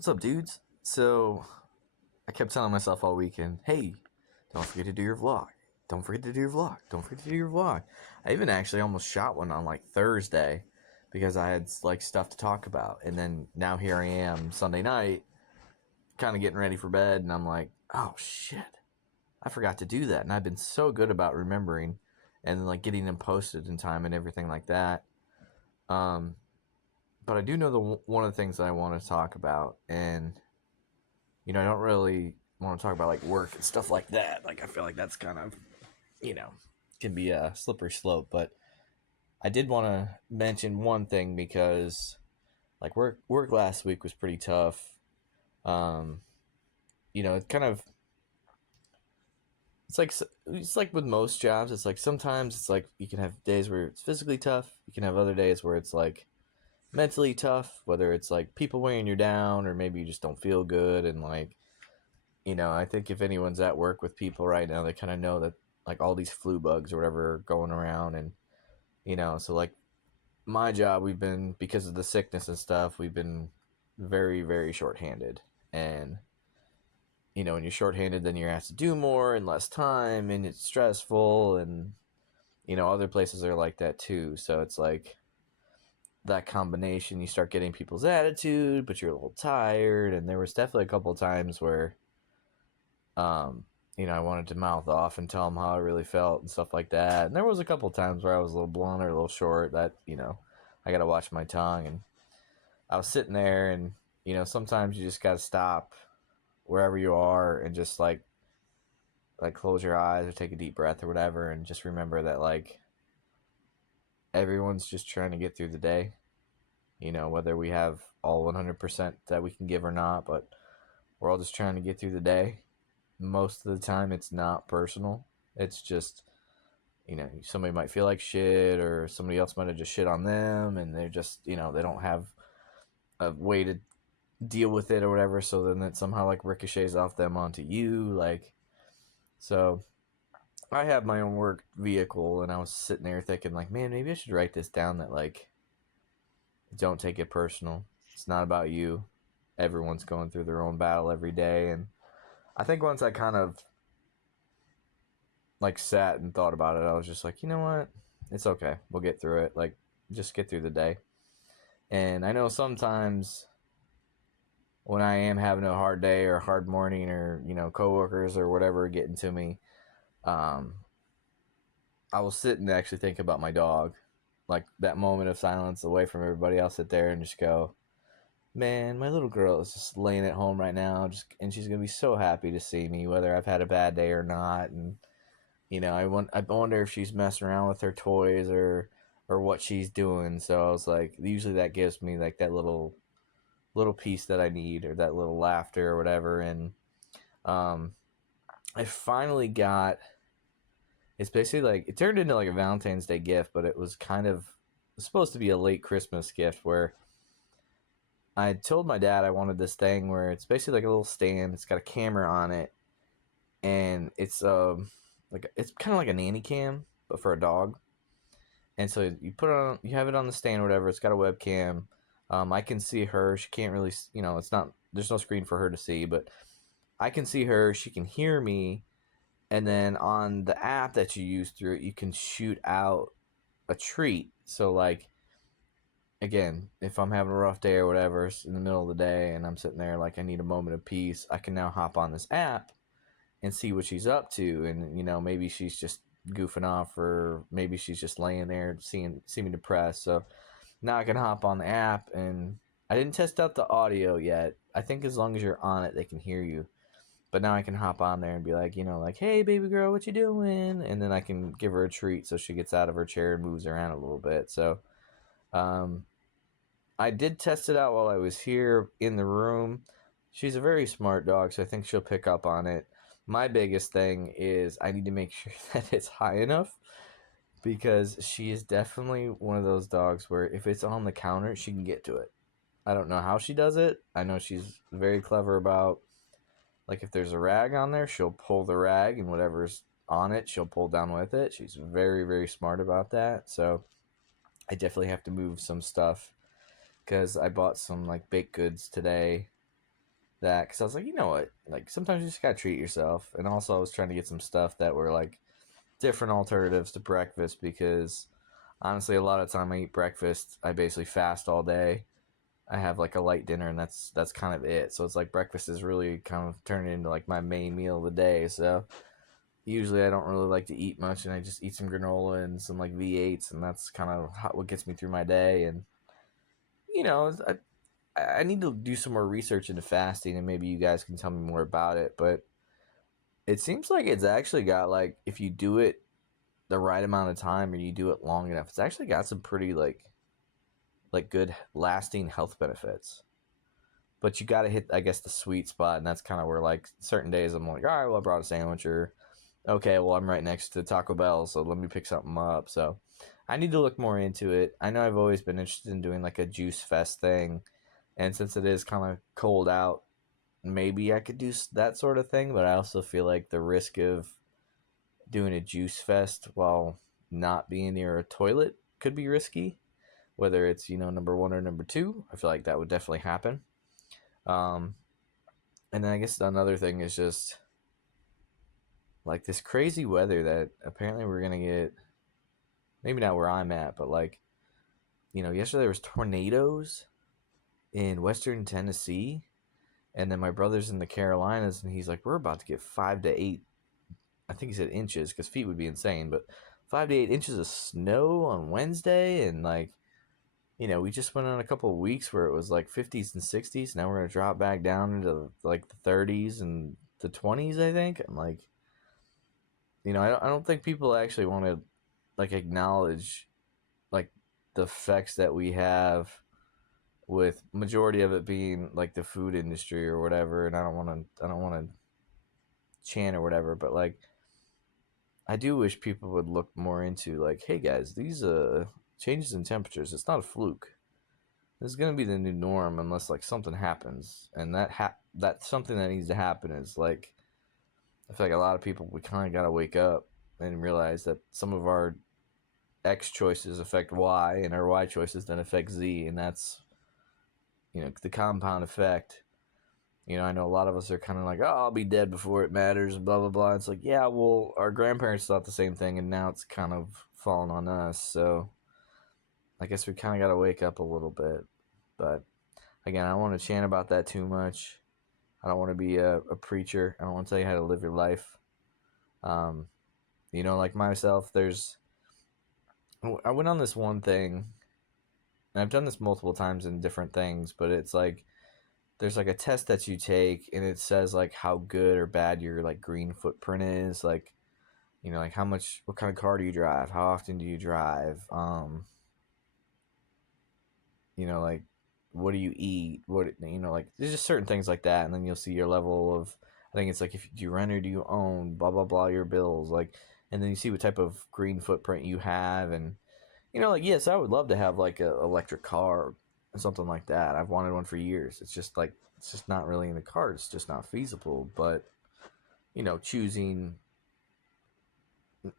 What's up, dudes? So, I kept telling myself all weekend, hey, don't forget to do your vlog. Don't forget to do your vlog. Don't forget to do your vlog. I even actually almost shot one on like Thursday because I had like stuff to talk about. And then now here I am Sunday night, kind of getting ready for bed, and I'm like, oh shit, I forgot to do that. And I've been so good about remembering and like getting them posted in time and everything like that. Um, but I do know one of the things that I want to talk about, and I don't really want to talk about like work and stuff like that. Like, I feel like that's kind of, can be a slippery slope. But I did want to mention one thing because like work last week was pretty tough. Um, it kind of it's like with most jobs. It's like sometimes it's like you can have days where it's physically tough. You can have other days where it's like mentally tough. Whether it's like people weighing you down, or maybe you just don't feel good, and like I think if anyone's at work with people right now, they kind of know that like all these flu bugs or whatever are going around, and so like my job, we've been, because of the sickness and stuff, we've been very, very shorthanded, and when you're shorthanded, then you're asked to do more in less time, and it's stressful, and other places are like that too. So it's like that combination, you start getting people's attitude, but you're a little tired, and there was definitely a couple of times where Um, I wanted to mouth off and tell him how I really felt and stuff like that. And there was a couple times where I was a little blunt or a little short. That I got to watch my tongue. And I was sitting there, and sometimes you just got to stop wherever you are and just like close your eyes or take a deep breath or whatever, and just remember that like everyone's just trying to get through the day. Whether we have all 100% that we can give or not, but we're all just trying to get through the day. Most of the time, it's not personal. It's just somebody might feel like shit, or somebody else might have just shit on them, and they're just they don't have a way to deal with it or whatever, so then it somehow like ricochets off them onto you. Like, so I have my own work vehicle, and I was sitting there thinking like, man, maybe I should write this down, that like, don't take it personal. It's not about you. Everyone's going through their own battle every day. And I think once I kind of like sat and thought about it, I was just like, you know what? It's okay. We'll get through it. Like, just get through the day. And I know sometimes when I am having a hard day or a hard morning, or coworkers or whatever getting to me, um, I will sit and actually think about my dog. Like that moment of silence away from everybody, I'll sit there and just go, man, my little girl is just laying at home right now, and she's gonna be so happy to see me, whether I've had a bad day or not. And I wonder if she's messing around with her toys, or what she's doing. So I was like, usually that gives me like that little piece that I need, or that little laughter or whatever. And um, I finally got. It's basically like it turned into like a Valentine's Day gift, but it was kind of supposed to be a late Christmas gift, where I told my dad I wanted this thing where it's basically like a little stand. It's got a camera on it, and it's like it's kind of like a nanny cam, but for a dog. And so you put it on, you have it on the stand or whatever. It's got a webcam. I can see her. She can't really, it's not. There's no screen for her to see, but I can see her. She can hear me. And then on the app that you use through it, you can shoot out a treat. So like, again, if I'm having a rough day or whatever, it's in the middle of the day, and I'm sitting there like I need a moment of peace, I can now hop on this app and see what she's up to. And maybe she's just goofing off, or maybe she's just laying there seeming depressed. So now I can hop on the app, and I didn't test out the audio yet. I think as long as you're on it, they can hear you. But now I can hop on there and be like, like, hey, baby girl, what you doing? And then I can give her a treat so she gets out of her chair and moves around a little bit. So um, I did test it out while I was here in the room. She's a very smart dog, so I think she'll pick up on it. My biggest thing is I need to make sure that it's high enough, because she is definitely one of those dogs where if it's on the counter, she can get to it. I don't know how she does it. I know she's very clever about, like, if there's a rag on there, she'll pull the rag, and whatever's on it, she'll pull down with it. She's very, very smart about that. So I definitely have to move some stuff, because I bought some like baked goods today, that because I was like, you know what, like sometimes you just gotta treat yourself. And also, I was trying to get some stuff that were like different alternatives to breakfast because honestly, a lot of time I eat breakfast. I basically fast all day. I have like a light dinner, and that's kind of it. So it's like breakfast is really kind of turning into like my main meal of the day. So usually I don't really like to eat much, and I just eat some granola and some like V8s, and that's kind of what gets me through my day. And you know, I need to do some more research into fasting, and maybe you guys can tell me more about it. But it seems like it's actually got like if you do it the right amount of time or you do it long enough, it's actually got some pretty like good lasting health benefits. But you got to hit, I guess, the sweet spot, and that's kind of where like certain days I'm like, all right, well, I brought a sandwich, or okay, well, I'm right next to Taco Bell, so let me pick something up. So I need to look more into it. I know I've always been interested in doing like a juice fest thing, and since it is kind of cold out, maybe I could do that sort of thing. But I also feel like the risk of doing a juice fest while not being near a toilet could be risky. Whether it's number one or number two, I feel like that would definitely happen. Um, and then I guess another thing is just like this crazy weather that apparently we're gonna get. Maybe not where I'm at, but like yesterday there was tornadoes in Western Tennessee, and then my brother's in the Carolinas, and he's like, we're about to get 5 to 8. I think he said inches because feet would be insane, but 5 to 8 inches of snow on Wednesday, and like we just went on a couple of weeks where it was like 50s and 60s. Now we're gonna drop back down into like the 30s and the 20s. I think. I'm like, I don't think people actually want to like acknowledge like the effects that we have with majority of it being like the food industry or whatever. And I don't want to chant or whatever, but like I do wish people would look more into like, hey guys, these changes in temperatures, it's not a fluke. This is gonna be the new norm unless like something happens, and that something that needs to happen is like I feel like a lot of people we kind of gotta wake up and realize that some of our X choices affect Y, and our Y choices then affect Z, and that's the compound effect. I know a lot of us are kind of like, oh, I'll be dead before it matters, and blah blah blah. It's like, yeah, well, our grandparents thought the same thing, and now it's kind of fallen on us. So I guess we kind of got to wake up a little bit. But again, I don't want to chant about that too much. I don't want to be a preacher. I don't want to tell you how to live your life. Um, like myself, I went on this one thing, and I've done this multiple times in different things, but it's like there's like a test that you take, and it says like how good or bad your like green footprint is, like like what kind of car do you drive, how often do you drive, like what do you eat, like there's just certain things like that, and then you'll see your level of, I think it's like if do you rent or do you own, blah blah blah, your bills, like, and then you see what type of green footprint you have, and like yes, I would love to have like a electric car or something like that. I've wanted one for years. It's just like it's just not really in the cards. It's just not feasible. But choosing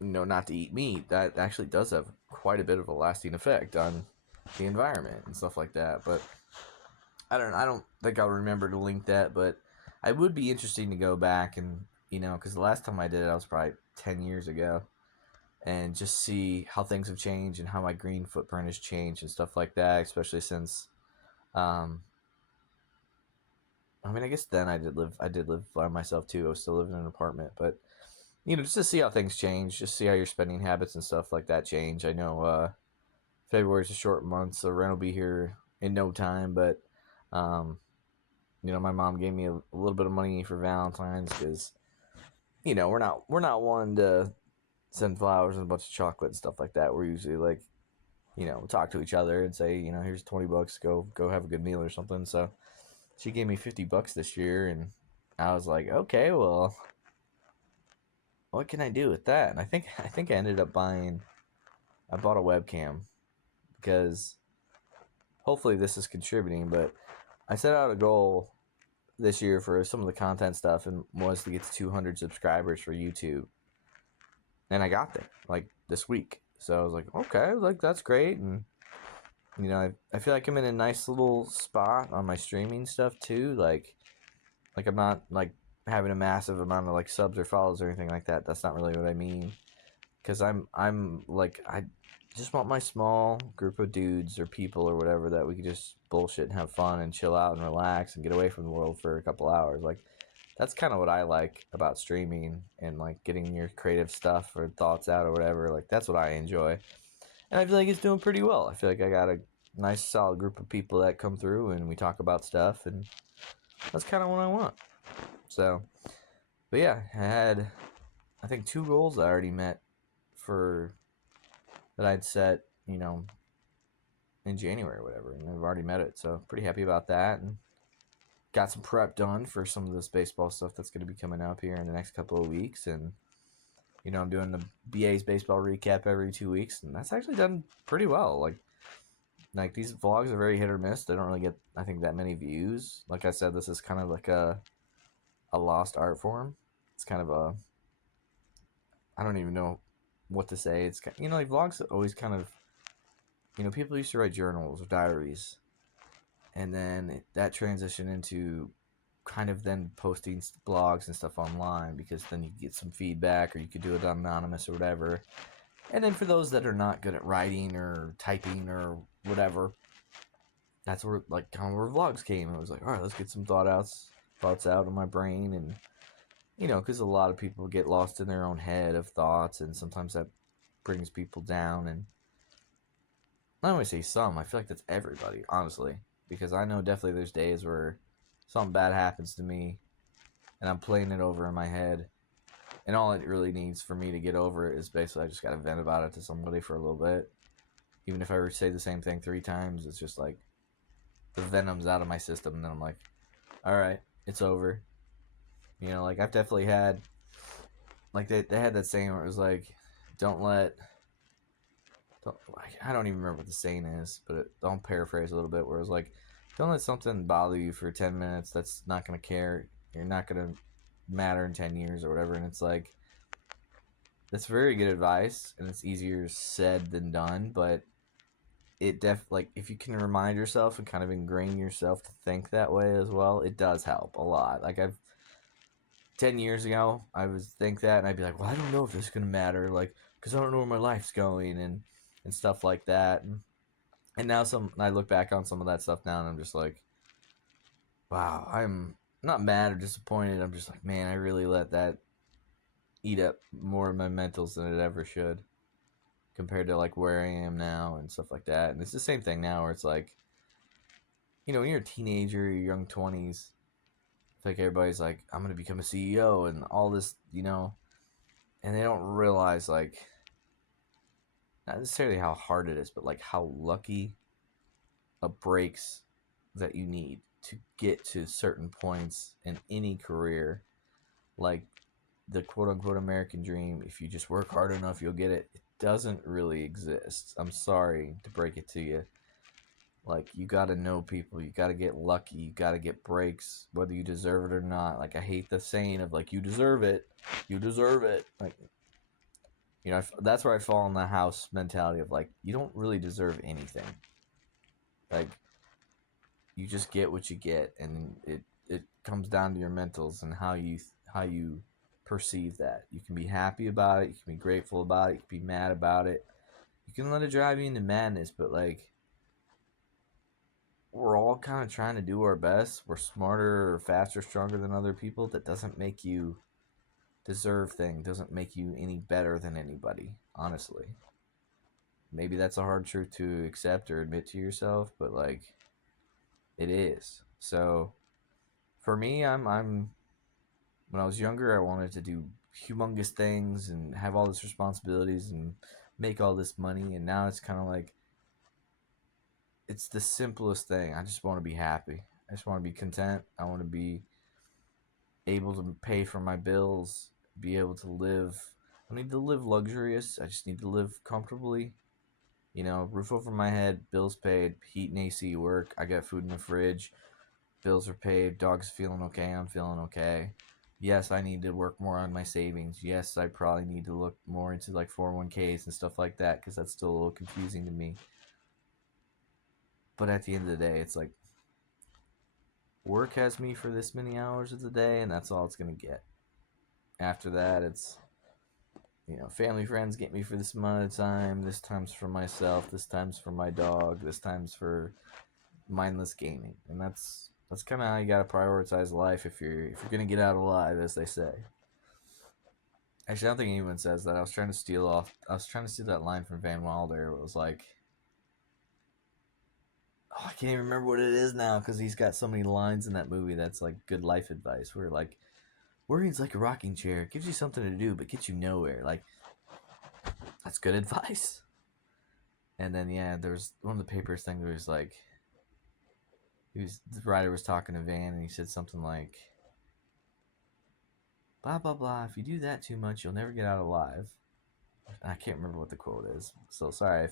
not to eat meat, that actually does have quite a bit of a lasting effect on the environment and stuff like that. But I don't think I'll remember to link that, but I would be interesting to go back and because the last time I did it, I was probably 10 years ago, and just see how things have changed and how my green footprint has changed and stuff like that. Especially since, um, I mean, I guess then I did live by myself too. I was still living in an apartment, but just to see how things change, just see how your spending habits and stuff like that change. I know February's a short month, so rent will be here in no time. But um, my mom gave me a little bit of money for Valentine's because we're not one to send flowers and a bunch of chocolate and stuff like that. We're usually like talk to each other and say, here's $20, go have a good meal or something. So she gave me $50 this year, and I was like, okay, well, what can I do with that? And I think I ended up I bought a webcam because hopefully this is contributing, but I set out a goal this year for some of the content stuff and was to get to 200 subscribers for YouTube. And I got there like this week. So I was like, okay, like that's great. And I feel like I'm in a nice little spot on my streaming stuff too. Like Like, I'm not like having a massive amount of like subs or follows or anything like that. That's not really what I mean. Because I'm like, I just want my small group of dudes or people or whatever that we could just bullshit and have fun and chill out and relax and get away from the world for a couple hours. Like, that's kind of what I like about streaming and like getting your creative stuff or thoughts out or whatever. Like, that's what I enjoy. And I feel like it's doing pretty well. I feel like I got a nice solid group of people that come through and we talk about stuff, and that's kind of what I want. So, but yeah, I had, I think, 2 goals I already met for that I'd set, in January or whatever, and I've already met it. So pretty happy about that, and got some prep done for some of this baseball stuff that's going to be coming up here in the next couple of weeks. And I'm doing the BA's baseball recap every 2 weeks, and that's actually done pretty well. Like these vlogs are very hit or miss. They don't really get, I think, that many views. Like I said, this is kind of like a lost art form. It's kind of a, I don't even know what to say. It's like vlogs always kind of, people used to write journals or diaries, and then that transitioned into kind of then posting blogs and stuff online, because then you get some feedback, or you could do it anonymous or whatever. And then for those that are not good at writing or typing or whatever, that's where like kind of where vlogs came. It was like, all right, let's get some thoughts out of my brain, and because a lot of people get lost in their own head of thoughts, and sometimes that brings people down. And I don't want to say some. I feel like that's everybody, honestly, because I know definitely there's days where something bad happens to me, and I'm playing it over in my head, and all it really needs for me to get over it is basically I just got to vent about it to somebody for a little bit. Even if I say the same thing 3 times, it's just like the venom's out of my system, and then I'm like, all right, it's over. Like I've definitely had, like they had that saying where it was like, don't let, I don't even remember what the saying is, but I'll paraphrase a little bit, where it was like, don't let something bother you for 10 minutes that's not going to care. You're not going to matter in 10 years or whatever. And it's like, that's very good advice, and it's easier said than done, but like if you can remind yourself and kind of ingrain yourself to think that way as well, it does help a lot. Like 10 years ago, I would think that, and I'd be like, well, I don't know if this is going to matter, like, because I don't know where my life's going, and stuff like that. And now I look back on some of that stuff now, and I'm just like, wow, I'm not mad or disappointed. I'm just like, man, I really let that eat up more of my mentals than it ever should, compared to like where I am now and stuff like that. And it's the same thing now, where it's like, when you're a teenager, your young 20s, it's like everybody's like, I'm going to become a CEO and all this, and they don't realize, like, not necessarily how hard it is, but like how lucky of breaks that you need to get to certain points in any career. Like the quote unquote American dream, if you just work hard enough, you'll get it. It doesn't really exist. I'm sorry to break it to you. Like, you gotta know people, you gotta get lucky, you gotta get breaks, whether you deserve it or not. Like, I hate the saying of like, you deserve it. Like, that's where I fall in the house mentality of like, you don't really deserve anything. Like, you just get what you get, and it comes down to your mentals and how you perceive that. You can be happy about it, you can be grateful about it, you can be mad about it, you can let it drive you into madness. But like, we're all kind of trying to do our best. We're smarter or faster, stronger than other people. That doesn't make you deserve things, doesn't make you any better than anybody, honestly. Maybe that's a hard truth to accept or admit to yourself, but like, it is. So for me, I'm when I was younger, I wanted to do humongous things and have all this responsibilities and make all this money, and now it's kind of like, it's the simplest thing. I just want to be happy. I just want to be content. I want to be able to pay for my bills, be able to live. I don't need to live luxurious. I just need to live comfortably. Roof over my head, bills paid, heat and AC work. I got food in the fridge, bills are paid, dog's feeling okay, I'm feeling okay. Yes, I need to work more on my savings. Yes, I probably need to look more into like 401ks and stuff like that, because that's still a little confusing to me. But at the end of the day, it's like, work has me for this many hours of the day, and that's all it's gonna get. After that, it's family friends get me for this amount of time. This time's for myself. This time's for my dog. This time's for mindless gaming, and that's kind of how you gotta prioritize life if you're gonna get out alive, as they say. Actually, I don't think anyone says that. I was trying to steal that line from Van Wilder. It was like, oh, I can't even remember what it is now because he's got so many lines in that movie that's like good life advice. Where like, worrying's like a rocking chair. It gives you something to do, but gets you nowhere. Like, that's good advice. And then yeah, there's one of the papers thing where he's like, the writer was talking to Van and he said something like, blah blah blah. If you do that too much, you'll never get out alive. I can't remember what the quote is. So sorry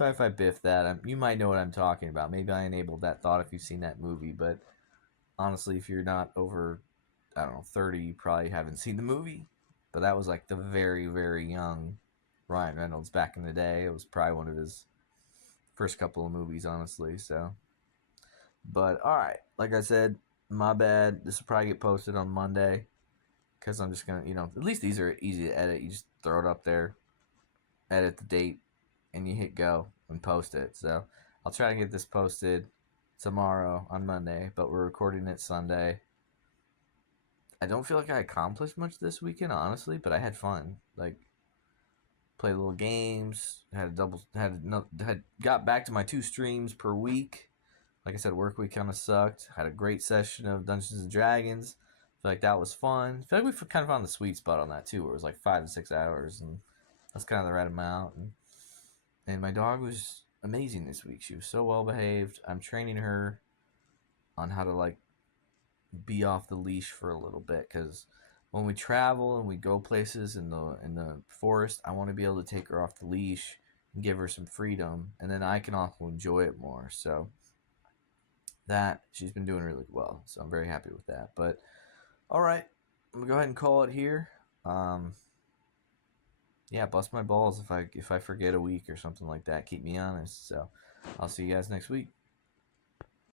if I biffed that. You might know what I'm talking about. Maybe I enabled that thought if you've seen that movie. But honestly, if you're not over, I don't know, 30, you probably haven't seen the movie. But that was like the very very young Ryan Reynolds back in the day. It was probably one of his first couple of movies, honestly. So, but all right, like I said, my bad. This will probably get posted on Monday because I'm just gonna, at least these are easy to edit. You just throw it up there, edit the date, and you hit go and post it. So I'll try to get this posted tomorrow on Monday, but we're recording it Sunday. I don't feel like I accomplished much this weekend, honestly, but I had fun. Like, played little games, had got back to my 2 streams per week. Like I said, work week kind of sucked. Had a great session of Dungeons and Dragons. Feel like that was fun. Feel like we kind of found the sweet spot on that too, where it was like 5 to 6 hours, and that's kind of the right amount. And my dog was amazing this week. She was so well behaved. I'm training her on how to like be off the leash for a little bit because when we travel and we go places in the forest, I want to be able to take her off the leash and give her some freedom, and then I can also enjoy it more. So that she's been doing really well. So I'm very happy with that. But all right, I'm gonna go ahead and call it here. Yeah, bust my balls if I forget a week or something like that. Keep me honest. So I'll see you guys next week.